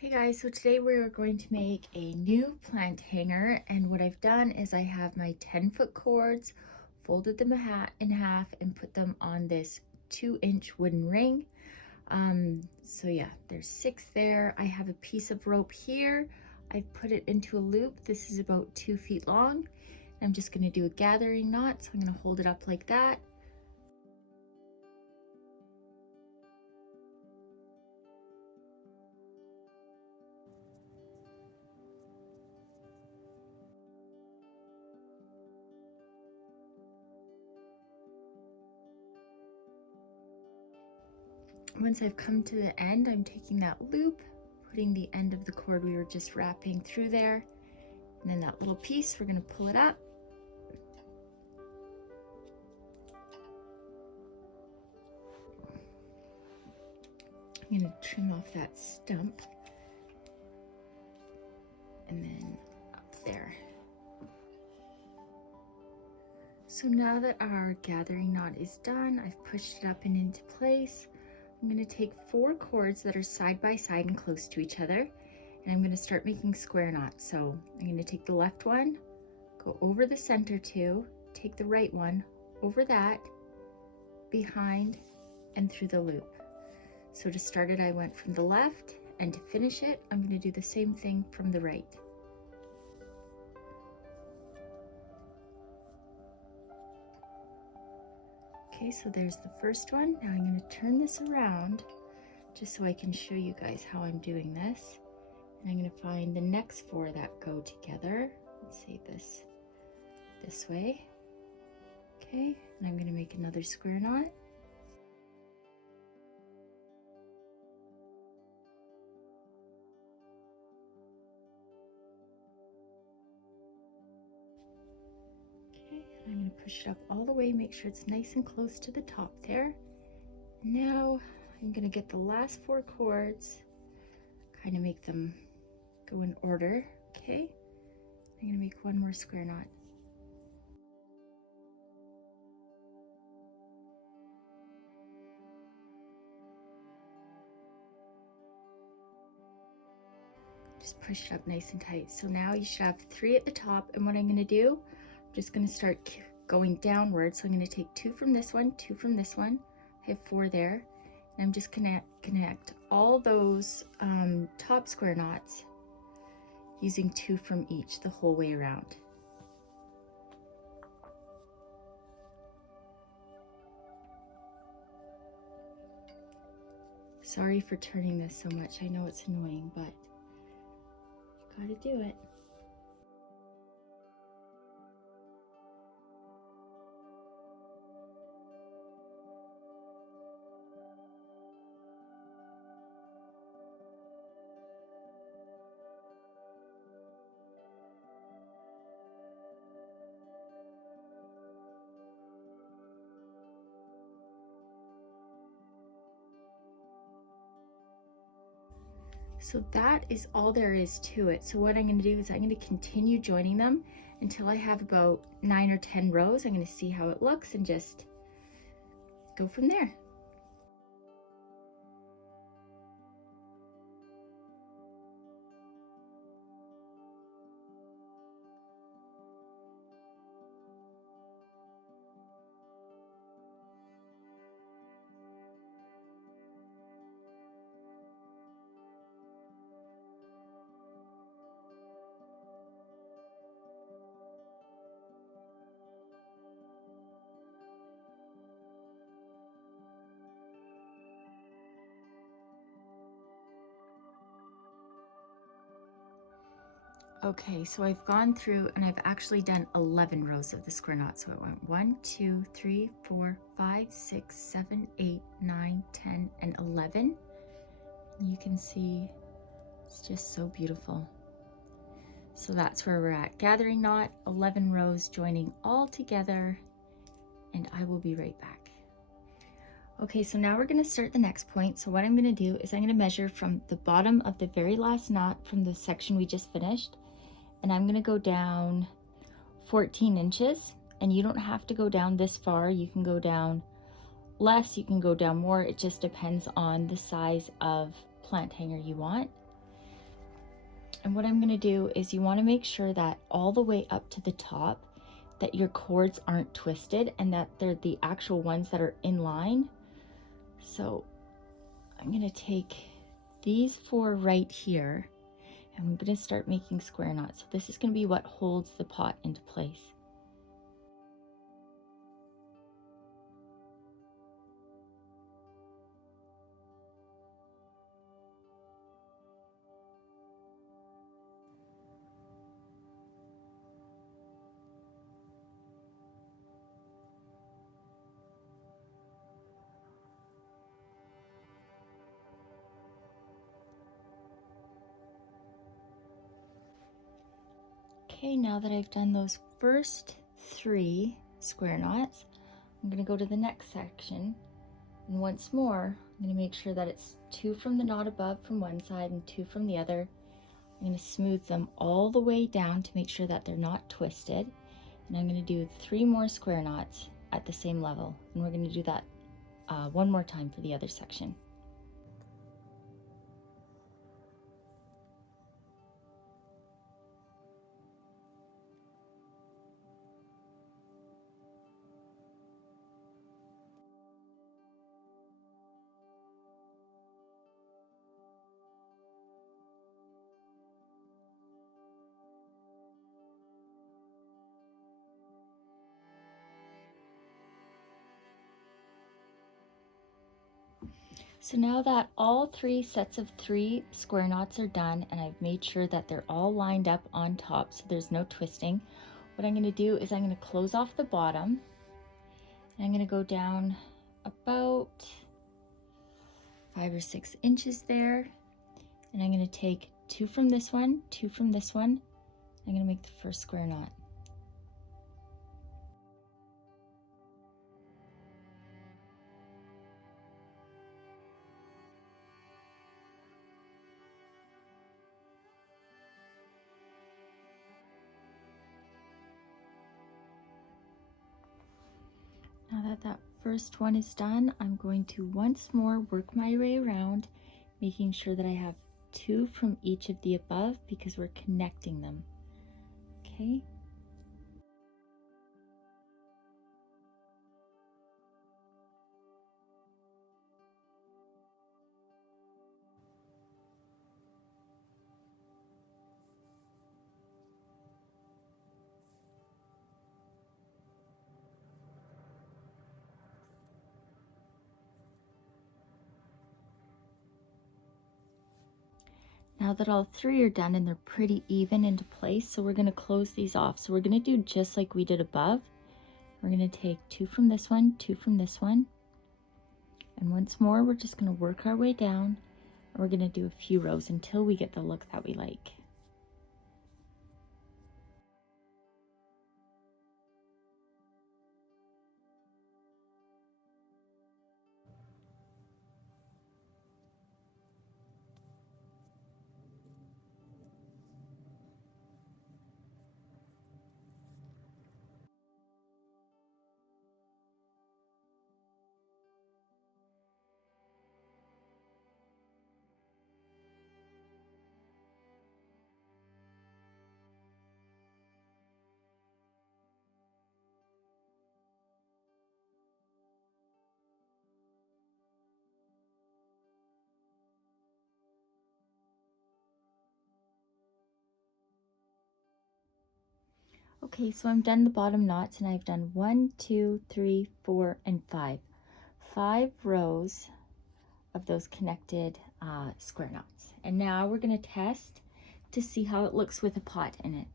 Hey guys, so today we're going to make a new plant hanger, and what I've done is I have my 10-foot cords, folded them in half and put them on this 2-inch wooden ring. So yeah, there's 6 there. I have a piece of rope here. I've put it into a loop. This is about 2 feet long. I'm just going to do a gathering knot, so I'm going to hold it up like that. Once I've come to the end, I'm taking that loop, putting the end of the cord we were just wrapping through there, and then that little piece, we're going to pull it up. I'm going to trim off that stump, and then up there. So now that our gathering knot is done, I've pushed it up and into place. I'm going to take 4 cords that are side by side and close to each other, and I'm going to start making square knots. So I'm going to take the left one, go over the center 2, take the right one, over that, behind, and through the loop. So to start it, I went from the left, and to finish it, I'm going to do the same thing from the right. Okay, so there's the first one. Now I'm going to turn this around just so I can show you guys how I'm doing this. And I'm going to find the next 4 that go together. Let's see this way. Okay, and I'm going to make another square knot. Okay, and I'm going to push it up all the way, make sure it's nice and close to the top there. Now I'm going to get the last 4 cords, kind of make them go in order. Okay, I'm going to make one more square knot. Just push it up nice and tight. So now you should have 3 at the top, and what I'm going to do, I'm just going to start going downward. So I'm going to take 2 from this one, 2 from this one. I have 4 there, and I'm just going to connect all those top square knots using 2 from each the whole way around. Sorry for turning this so much. I know it's annoying, but you gotta do it. So that is all there is to it. So what I'm going to do is I'm going to continue joining them until I have about 9 or 10 rows. I'm going to see how it looks and just go from there. Okay, so I've gone through and I've actually done 11 rows of the square knot. So it went 1, 2, 3, 4, 5, 6, 7, 8, 9, 10, and 11. You can see it's just so beautiful. So that's where we're at. Gathering knot, 11 rows joining all together, and I will be right back. Okay, so now we're going to start the next point. So what I'm going to do is I'm going to measure from the bottom of the very last knot from the section we just finished, and I'm going to go down 14 inches, and you don't have to go down this far. You can go down less, you can go down more. It just depends on the size of plant hanger you want. And what I'm going to do is you want to make sure that all the way up to the top that your cords aren't twisted and that they're the actual ones that are in line. So I'm going to take these 4 right here and I'm going to start making square knots. So this is going to be what holds the pot into place. Okay, now that I've done those first 3 square knots, I'm going to go to the next section, and once more I'm going to make sure that it's 2 from the knot above from one side and 2 from the other. I'm going to smooth them all the way down to make sure that they're not twisted, and I'm going to do 3 more square knots at the same level, and we're going to do that one more time for the other section. So now that all 3 sets of 3 square knots are done and I've made sure that they're all lined up on top so there's no twisting, what I'm going to do is I'm going to close off the bottom and I'm going to go down about 5 or 6 inches there, and I'm going to take 2 from this one, 2 from this one. I'm going to make the first square knot. Now that that first one is done, I'm going to once more work my way around, making sure that I have 2 from each of the above because we're connecting them. Okay. Now that all 3 are done and they're pretty even into place, so we're going to close these off. So we're going to do just like we did above. We're going to take 2 from this one, 2 from this one. And once more, we're just going to work our way down. And we're going to do a few rows until we get the look that we like. Okay, so I'm done the bottom knots and I've done 1, 2, 3, 4, and 5. 5 rows of those connected square knots. And now we're going to test to see how it looks with a pot in it.